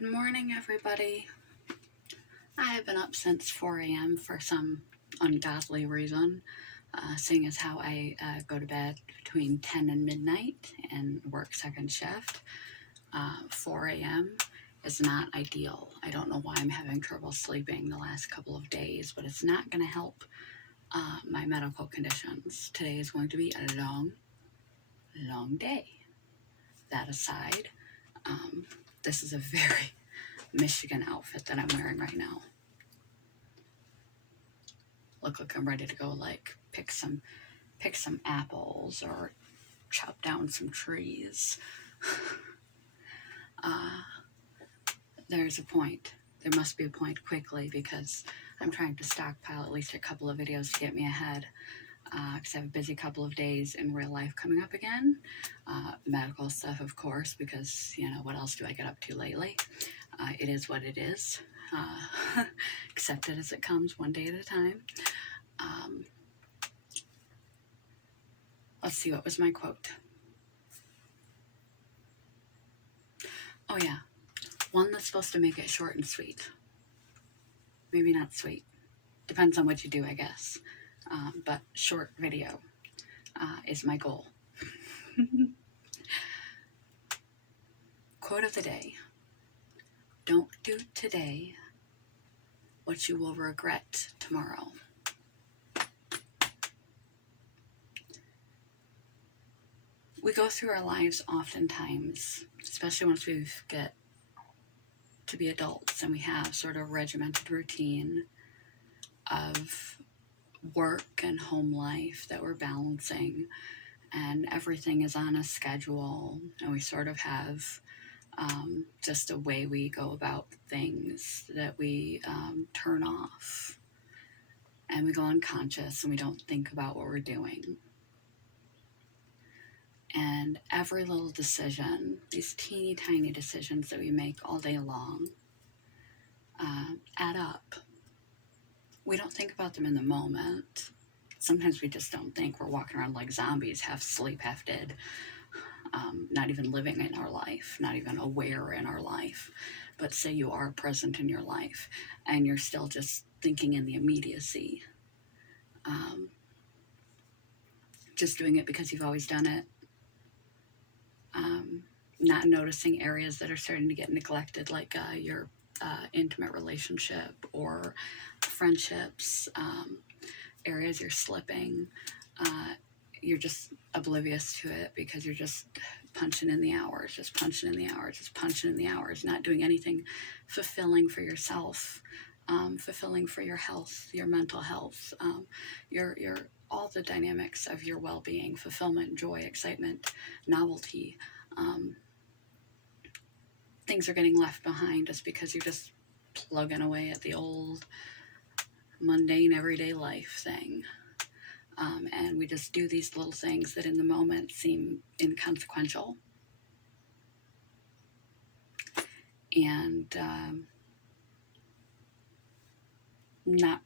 Good morning, everybody. I have been up since 4 a.m. for some ungodly reason, seeing as how I go to bed between 10 and midnight and work second shift. 4 a.m. is not ideal. I don't know why I'm having trouble sleeping the last couple of days, but it's not going to help my medical conditions. Today is going to be a long, long day. That aside, this is a very Michigan outfit that I'm wearing right now. Look like I'm ready to go pick some apples or chop down some trees. There's a point. There must be a point quickly because I'm trying to stockpile at least a couple of videos to get me ahead. Because I have a busy couple of days in real life coming up again. Medical stuff, of course, because, what else do I get up to lately? It is what it is. Accept it as it comes, one day at a time. Let's see, what was my quote? Oh, yeah. One that's supposed to make it short and sweet. Maybe not sweet. Depends on what you do, I guess. But short video is my goal. Quote of the day. Don't do today what you will regret tomorrow. We go through our lives oftentimes, especially once we get to be adults and we have sort of regimented routine of work and home life that we're balancing, and everything is on a schedule, and we sort of have just a way we go about things that we turn off, and we go unconscious and we don't think about what we're doing. And every little decision, these teeny tiny decisions that we make all day long, add up. We don't think about them in the moment. Sometimes we just don't think. We're walking around like zombies, half asleep, half dead, not even living in our life, not even aware in our life. But say you are present in your life and you're still just thinking in the immediacy, just doing it because you've always done it, not noticing areas that are starting to get neglected, like your intimate relationship or friendships, areas you're slipping. You're just oblivious to it because you're just punching in the hours, not doing anything fulfilling for yourself, fulfilling for your health, your mental health, your all the dynamics of your well-being, fulfillment, joy, excitement, novelty. Things are getting left behind just because you're just plugging away at the old mundane everyday life thing. And we just do these little things that in the moment seem inconsequential and not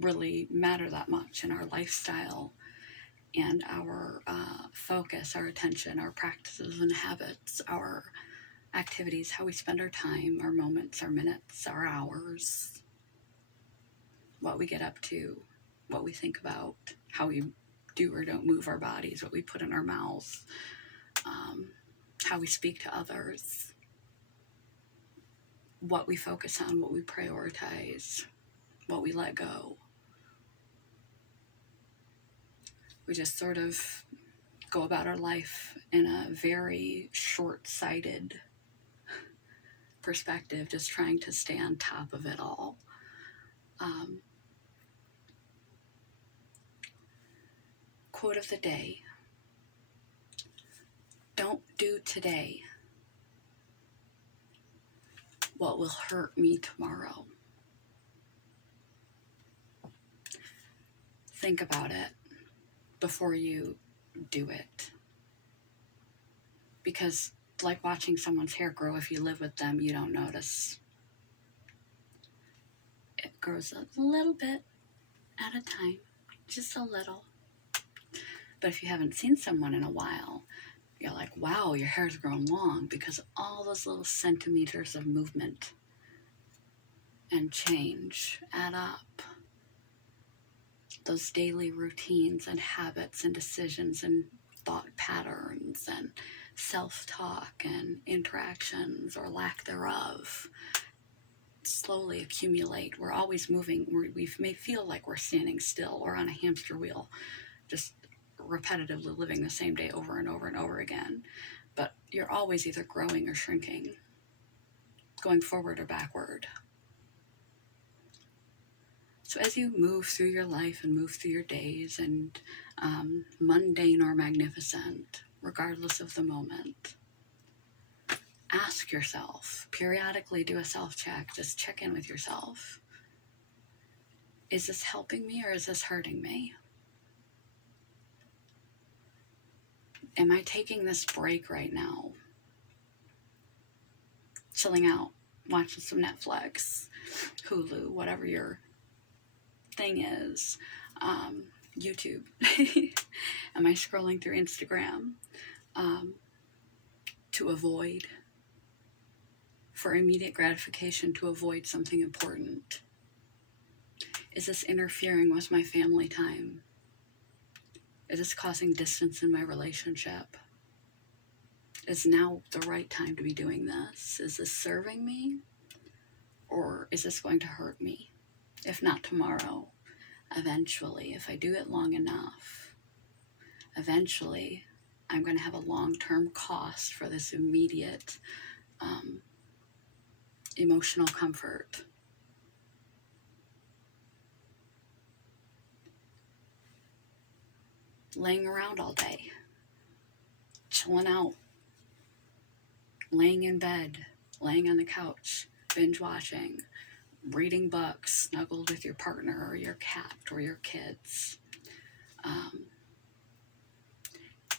really matter that much in our lifestyle and our focus, our attention, our practices and habits, our activities, how we spend our time, our moments, our minutes, our hours, what we get up to, what we think about, how we do or don't move our bodies, what we put in our mouths, how we speak to others, what we focus on, what we prioritize, what we let go. We just sort of go about our life in a very short-sighted perspective, just trying to stay on top of it all. Quote of the day. Don't do today what will hurt me tomorrow. Think about it before you do it. Because like watching someone's hair grow, if you live with them, you don't notice. It grows a little bit at a time, just a little. But if you haven't seen someone in a while, you're like, wow, your hair's grown long, because all those little centimeters of movement and change add up. Those daily routines and habits and decisions and thought patterns and self-talk and interactions or lack thereof slowly accumulate. We're always moving. We may feel like we're standing still or on a hamster wheel, just repetitively living the same day over and over and over again. But you're always either growing or shrinking, going forward or backward. So as you move through your life and move through your days, and mundane or magnificent, regardless of the moment, ask yourself, periodically do a self-check, just check in with yourself. Is this helping me or is this hurting me? Am I taking this break right now? Chilling out, watching some Netflix, Hulu, whatever your thing is, YouTube. Am I scrolling through Instagram to avoid, for immediate gratification, to avoid something important? Is this interfering with my family time? Is this causing distance in my relationship? Is now the right time to be doing this? Is this serving me? Or is this going to hurt me? If not tomorrow, eventually, if I do it long enough, eventually I'm going to have a long-term cost for this immediate emotional comfort. Laying around all day, chilling out, laying in bed, laying on the couch, binge watching, reading books, snuggled with your partner or your cat or your kids.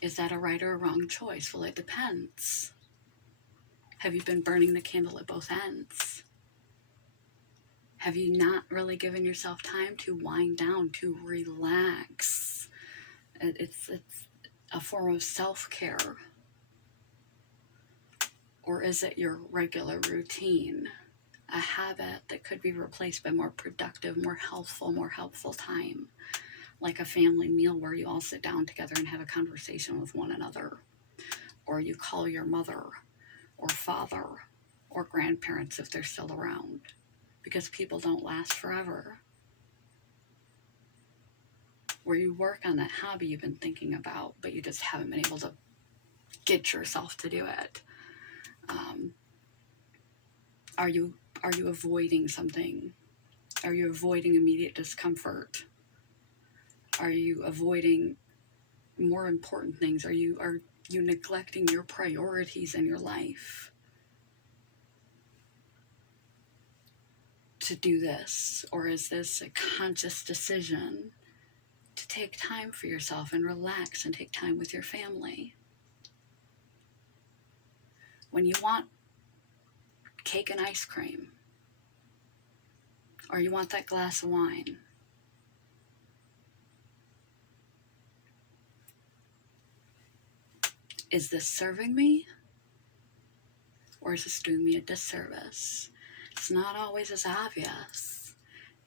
Is that a right or a wrong choice? Well, it depends. Have you been burning the candle at both ends? Have you not really given yourself time to wind down, to relax? It's a form of self-care. Or is it your regular routine? A habit that could be replaced by more productive, more helpful time, like a family meal where you all sit down together and have a conversation with one another, or you call your mother or father or grandparents if they're still around, because people don't last forever. Where you work on that hobby you've been thinking about, but you just haven't been able to get yourself to do it. Are you avoiding something? Are you avoiding immediate discomfort? Are you avoiding more important things? Are you neglecting your priorities in your life to do this? Or is this a conscious decision to take time for yourself and relax and take time with your family? When you want cake and ice cream, or you want that glass of wine, is this serving me? Or is this doing me a disservice? It's not always as obvious.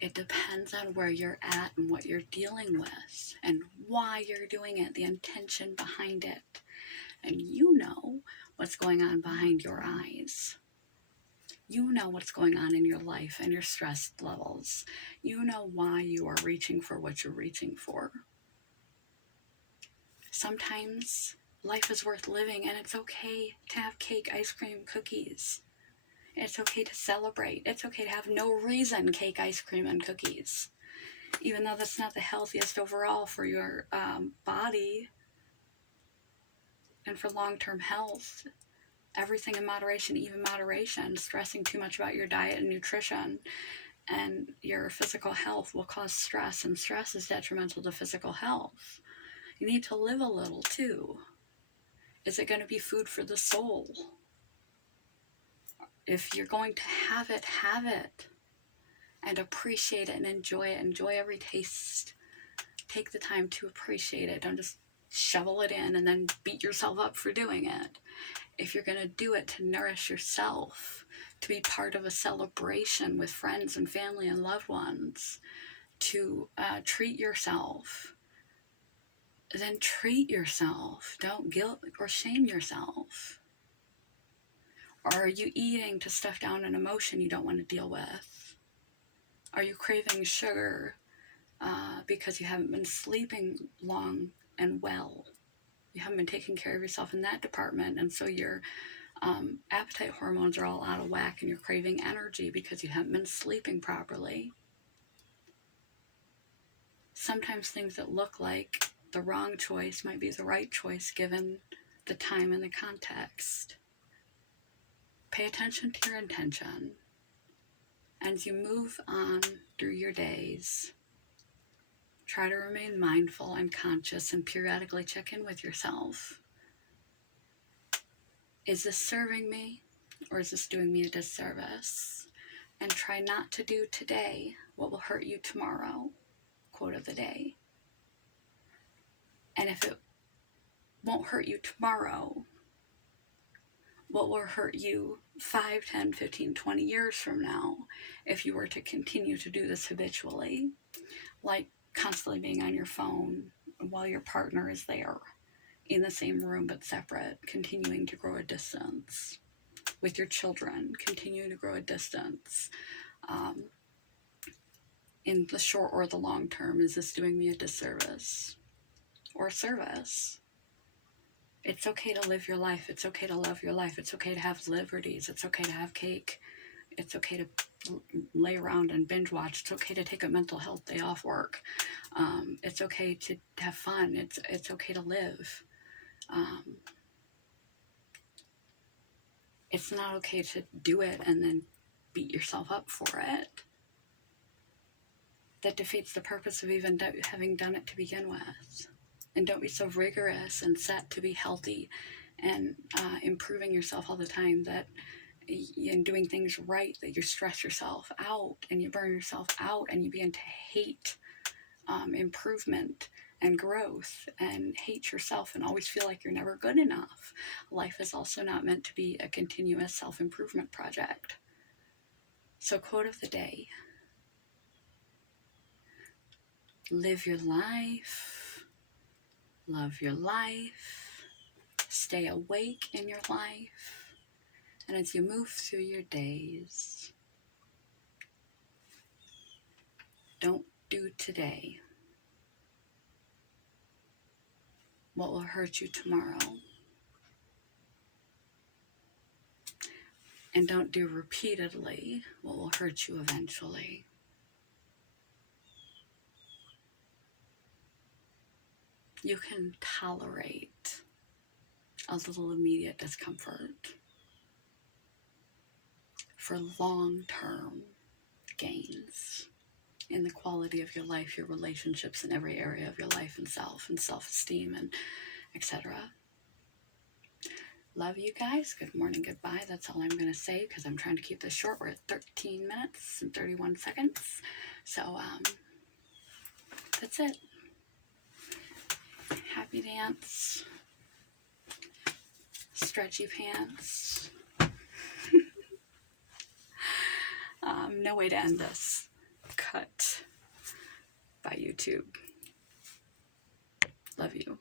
It depends on where you're at and what you're dealing with and why you're doing it, the intention behind it. And you know what's going on behind your eyes. You know what's going on in your life and your stress levels. You know why you are reaching for what you're reaching for. Sometimes life is worth living, and it's okay to have cake, ice cream, cookies. It's okay to celebrate. It's okay to have no reason cake, ice cream, and cookies. Even though that's not the healthiest overall for your body and for long-term health. Everything in moderation, even moderation. Stressing too much about your diet and nutrition and your physical health will cause stress, and stress is detrimental to physical health. You need to live a little too. Is it going to be food for the soul? If you're going to have it and appreciate it and enjoy it. Enjoy every taste. Take the time to appreciate it. Don't just shovel it in and then beat yourself up for doing it. If you're going to do it to nourish yourself, to be part of a celebration with friends and family and loved ones, to treat yourself, then treat yourself. Don't guilt or shame yourself. Or are you eating to stuff down an emotion you don't want to deal with? Are you craving sugar because you haven't been sleeping long and well? You haven't been taking care of yourself in that department, and so your appetite hormones are all out of whack and you're craving energy because you haven't been sleeping properly. Sometimes things that look like the wrong choice might be the right choice given the time and the context. Pay attention to your intention. As you move on through your days, try to remain mindful and conscious and periodically check in with yourself. Is this serving me or is this doing me a disservice? And try not to do today what will hurt you tomorrow. Quote of the day. And if it won't hurt you tomorrow, what will hurt you 5, 10, 15, 20 years from now if you were to continue to do this habitually? Like constantly being on your phone while your partner is there in the same room but separate, continuing to grow a distance. With your children, continuing to grow a distance. In the short or the long term, is this doing me a disservice or service? It's okay to live your life. It's okay to love your life. It's okay to have liberties. It's okay to have cake. It's okay to lay around and binge watch. It's okay to take a mental health day off work. It's okay to have fun. It's okay to live. It's not okay to do it and then beat yourself up for it. That defeats the purpose of even having done it to begin with. And don't be so rigorous and set to be healthy and improving yourself all the time that in doing things right that you stress yourself out and you burn yourself out and you begin to hate improvement and growth and hate yourself and always feel like you're never good enough. Life is also not meant to be a continuous self-improvement project. So quote of the day. Live your life, love your life, stay awake in your life, and as you move through your days, don't do today what will hurt you tomorrow, and don't do repeatedly what will hurt you eventually. You can tolerate a little immediate discomfort for long-term gains in the quality of your life, your relationships in every area of your life, and self-esteem, and etc. Love you guys. Good morning, goodbye. That's all I'm going to say because I'm trying to keep this short. We're at 13 minutes and 31 seconds. So, that's it. Happy dance. Stretchy pants. No way to end this. Cut by YouTube. Love you.